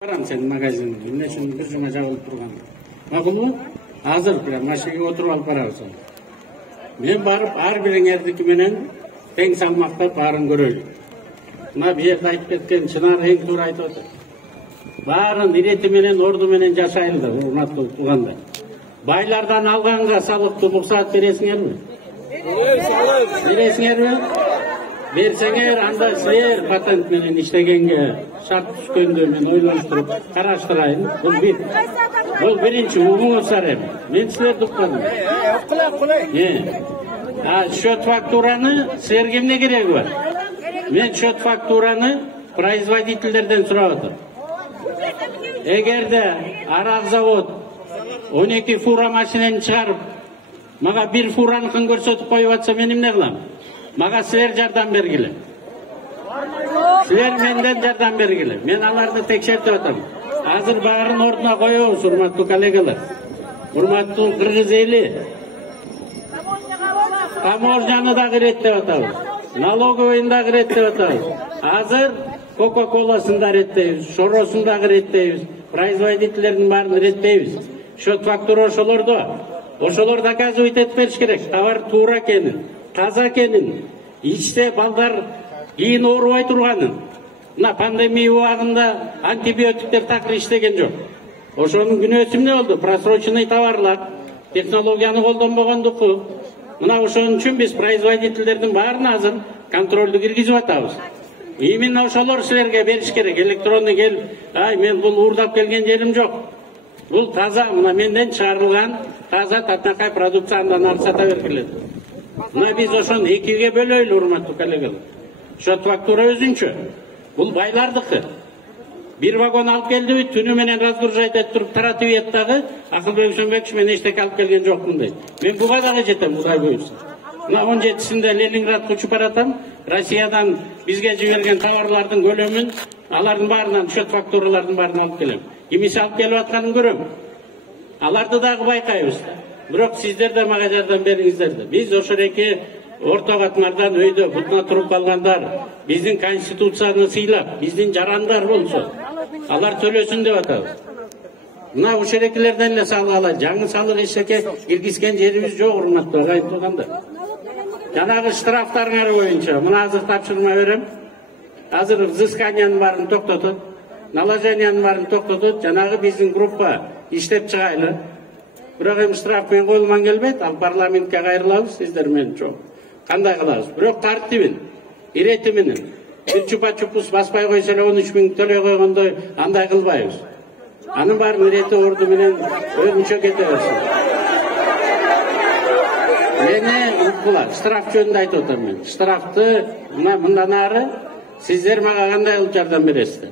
Барам сен магазинге, эмне үчүн бир жана жабылып турган. Макулбу? Азыр прям машинеге отуруп алып барабыз. Мен барып ар бириңердики менен тең салмактап баарын көрөлү. Мына бу жерде айтып кеткен Чынар эң туура айтып атат. Баарын ирети менен, орду менен жашайлы, урматтуу туугандар. Байлардан алганга салыкты уруксаат бересиңерби? Бересиңерби? Берсеңер, анда силер патент менен иштегенге шарт түшкөндө мен ойлонуштуруп караштырайын. Бул биринчи угуңуздар эми. Мен силерди укпадым. Счет фактураны силерге эмне кереги бар? Мен счет фактураны производительдерден сурап атам. Эгерде арак завод 12 фура машинени чыгарып, мага бир фураныкын көрсөтүп коюп атса, мен эмне кылам? Мага силер жардам бергиле. Силер менден жардам бергиле. Мен аларды текшертип атам. Азыр баарын ордуна коебуз, урматтуу коллегалар. Урматтуу кыргыз эли. Таможняны дагы иреттеп атабыз. Налоговыйын дагы иреттеп атабыз. Азыр Кока-коласын да иреттейбиз, шоросун дагы иреттейбиз, производительдердин баарын иреттейбиз. Счет фактура ошолор доказывать этип бериш керек. Товар туура экенин, таза экенин, ичте балдар кийин оорубай турганын. Мына пандемия убагында антибиотиктер такыр иштеген жок. Ошонун күнөөсү эмне болду? Просроченный товарлар, технологияны колдонбогондуку. Мына ошон үчүн биз производительдердин баарын азыр контролду киргизип атабыз. Именно ошолор силерге бериш керек. Электронный келип, мен бул уурдап келген жерим жок. Бул таза, мына менден чыгарылган таза татнакай продукцияндан алып сата бергиле. Мына биз ошону экиге бөлөйлү, урматтуу коллегалар. Счет фактура өзүнчө. Бул байлардыкы. Бир вагон алып келдиби, түнү менен разгружать этип туруп таратып ийет дагы, Акылбек Шөнбекович мен эчтеке алып келген жокмун дейт. Мен буга дагы жетем, Кудай буйрса. Мына 17-синде Ленинградка учуп баратам. Россиядан бизге жиберген товарлардын көлөмүн, алардын баарынан счет фактуралардын баарын алып келем. Кимиси алып келип атканын көрөм. Аларды дагы байкайбыз. Бирок сиздер да мага жардам бериңиздер да. Биз ошореки орто катмардан өйдө бутуна туруп калгандар, биздин конституцияны сыйлап, биздин жарандар болсо, алар төлөсүн деп атабыз. Мына ошерекилерден эле салык алат. Жаңы салык эчтеке киргизген жерибиз жок, урматтуу агайындар. Жанагы штрафтарыңар боюнча, мына азыр тапшырма берем. Азыр взысканиянын баарын токтотот, наложениянын баарын токтотот, жанагы биздин группа иштеп чыгайлы. Бирок эми штраф менен коюлман келбейт, ал парламентке кайрылабыз, сиздер менен чоң. Кандай кылабыз? Бирок тартибин, ирети менен. Бир чупа-чупус баспай койсо эле 13 000 төлөй койгондой андай кылбайбыз. Анын баарын ирети орду менен өзүнчө кете берсин. Мени укпула, штраф жөнүндө айтып атам мен. Штрафты мындан ары сиздер мага кандай кылып жардам бересиздер?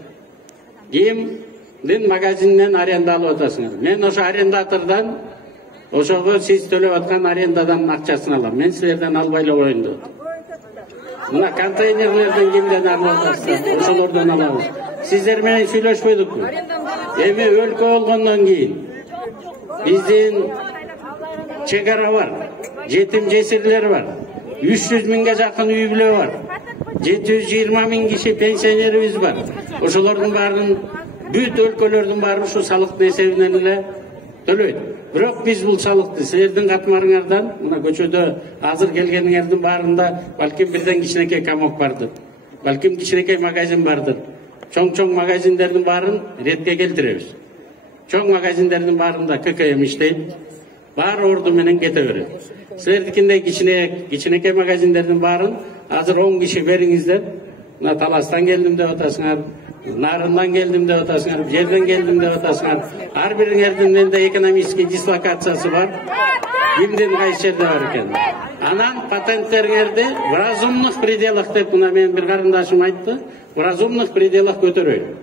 Кимдин магазининен аренда алып атасыңар? Мен ошо арендатордон, ошого сиз төлөп аткан арендадан акчасын алам. Мен силерден албай эле коеюн деп атам. Мына контейнерлерден кимден алып атасыздар? Ошолордон алабыз. Сиздер менен сүйлөшпөдүкпү? Эми өлкө болгондон кийин биздин чегара бар, жетим жесирлер бар, 300 000ге жакын үй бүлө бар, 720 000 киши пенсионерибиз бар. Ошолордун баарын бүт өлкөлөрдүн баары ушу салыктын эсебинен эле төлөйт. Бирок биз бул салыкты силердин катмарыңардан, мына көчөдө азыр келгениңердин баарында балким бирден кичинекей комок бардыр, балким кичинекей магазин бардыр. Чоң магазиндердин баарын ретке келтиребиз. Чоң магазиндердин баарында ККМ иштейт, баары орду менен кете берет. Силердикиндей кичинекей магазиндердин баарын азыр 10 киши бериңиздер. Мына Таластан келдим деп атасыңар, Нарындан келдим деп атасыңар, жерден келдим деп атасыңар. Ар бириңердин менде экономический дислокациясы бар. Кимдин кайсы жерде бар экен. Анан патенттериңерди в разумных пределах деп мына менин бир карындашым айтты. В разумных пределах көтөрөйлү.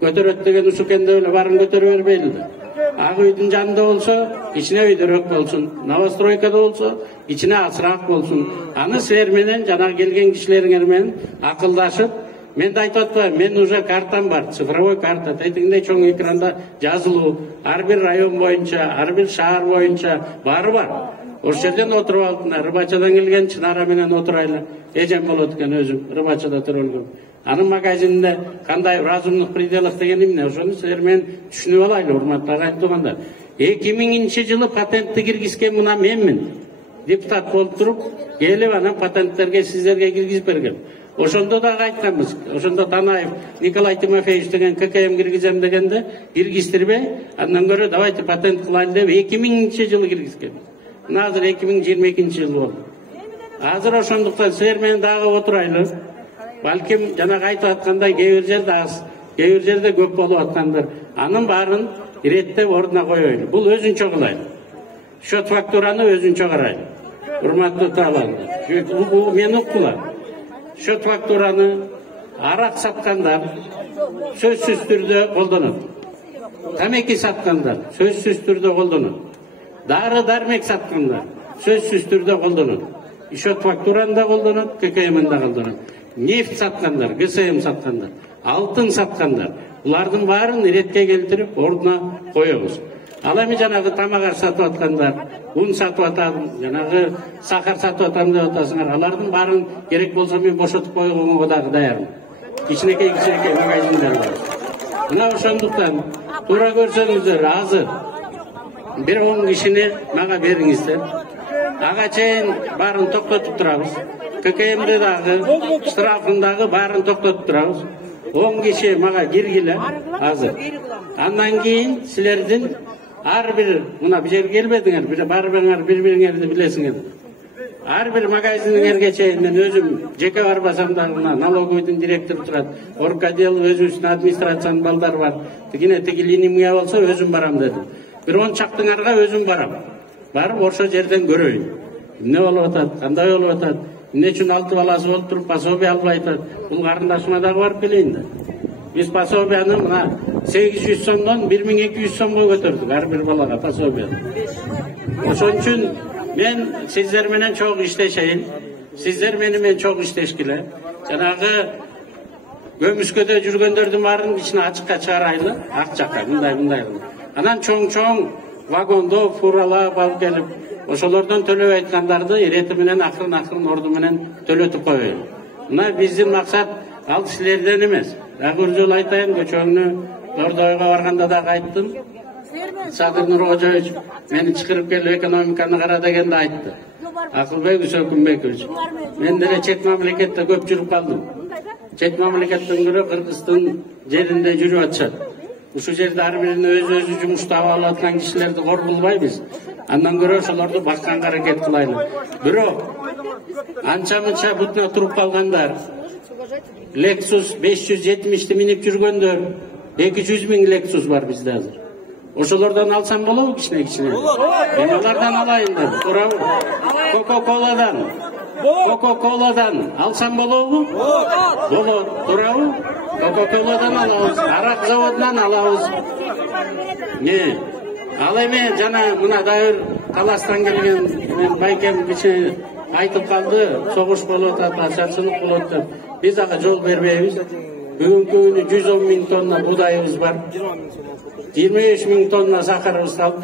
Көтөрөт деген ушу экен деп эле баарын көтөрүп бербейли да. Ак үйдүн жанында болсо, ичине өйдөрөөк болсун. Новостройкада болсо, ичине асыраак болсун. Аны силер менен жанагы келген кишилериңер менен акылдашып, мен да айтып атпаймынбы, мен уже картам бар, цифровой карта, тетигиндей чоң экранда жазылуу, ар бир район боюнча, ар бир шаар боюнча баары бар. Ошол жерден отуруп алып, Рыбачадан келген Чынара менен отурайлы. Эжем болот экен өзүм, Рыбачада төрөлгөм. Анын магазининде кандай разумдук пределах деген эмне, ошону силер менен түшүнүп алайлы, урматтуу агайын туугандар. 2000-жылы патентти киргизген мына менмин. Депутат болуп туруп, келип анан патенттерге сиздерге киргизип бергем. Ошондо дагы айтканбыз. Ошондо Танаев Николай Тимофеевич деген ККМ киргизем дегенде киргиздирбей, андан көрө давайте патент кылайлы деп 2000-жылы киргизген. Мына азыр 2022-жыл болду. Азыр ошондуктан силер менен дагы отурайлы. Балким жанагы айтып аткандай кээ бир жерде аз, кээ бир жерде көп болуп аткандыр. Анын баарын иреттеп ордуна коелу. Бул өзүнчө кылайлы. Счет фактураны өзүнчө карайлы. Урматтуу тааландар. Бул мен уктулам. Счет фактураны арак саткандар сөзсүз түрдө колдонот. Тамеки саткандар сөзсүз түрдө колдонот. Дары дармек саткандар сөзсүз түрдө колдонот. Счет фактураны да колдонот, ККМ да колдонот. Нефть саткандар, ГСМ саткандар, алтын саткандар. Булардын баарын иретке келтирип ордуна коебуз. Ал эми жанагы тамак сатып аткандар, un сатып атам, жанагы сахар сатып атам деп атасыңар. Алардын баарын керек болсо мен бошотуп койгонго дагы даярмын. Кичинекей магазиндар бар. Мына ошондуктан туура көрсөңүздөр азыр бир 10 кишини мага бериңиздер. Ага чейин баарын токтотуп турабыз. ККМ'де дагы, штрафындагы баарын токтотуп турабыз. 10 киши мага киргиле азыр. Андан кийин силердин ар бир мына бу жерге келбедиңер, барбаңар бири-бириңерди билесиңер. Ар бир магазиниңерге чейин мен өзүм жеке барбасам да мына налоговойдун директору турат. Орготдел өзүбүздүн администрациянын балдары бар. Тигине тиги линимге болсо өзүм барам дедим. Бир 10 чактыңарга өзүм барам. Барып ошо жерден көрөйүн. Эмне болуп атат, кандай болуп атат? Эмне үчүн 6 баласы болуп туруп пособие албай атат? Бул карындашыма дагы барып келейин да. Биз пособияны мына 800 сомдон 1200 сомго көтөрдүк ар бир балага пособияны. Ошон үчүн мен сиздер менен чогуу иштешейин. Сиздер менен чогуу иштешкиле. Жанагы көмүскөдө жүргөндөрдүн баарын ичине ачыкка чыгарайлы, ак жакка мындай. Анан чоң вагондо фуралап алып келип, ошолордон төлөп айткандарды ирети менен акырын орду менен төлөтүп коелу. Мына биздин максат ал силерден эмес. Дагы бир жолу айтайын, көчөгүнү Ордойго барганда дагы айттым. Садыр Нуркожоевич мени чакырып келип экономиканы кара дегенде айтты. Акылбек Үсөкүнбекович, мен деле чет мамлекетте көп жүрүп калдым. Чет мамлекеттен көрө Кыргыздын жеринде жүрүп атышат. Ушул жерде ар бирин өзү жумуштап алып аткан кишилерди кор кылбайбыз. Андан көрө ошолорду бакканга аракет кылайлы. Бирок анча-мынча бутуна туруп калгандар, Lexus 570'ti минип жүргөндөр, 200 миң Lexus бар бизде азыр. Ошолордон алсам болобу кичине? Мен алардан алайын да, туурабы? Coca-Cola'dan alsам болобу? Болот, туурабы? Coca-Cola'dan алабыз, арак заводунан алабыз. Не? Ал эми жана мына дайыр таластан келген мен байкем кичине айтып калды, согуш болуп атат, ачарчылык болот деп. Биз ага жол бербейбиз. Бүгүнкү күнү 110 миң тонна будайыбыз бар. 25 миң тонна сахарыбызды алып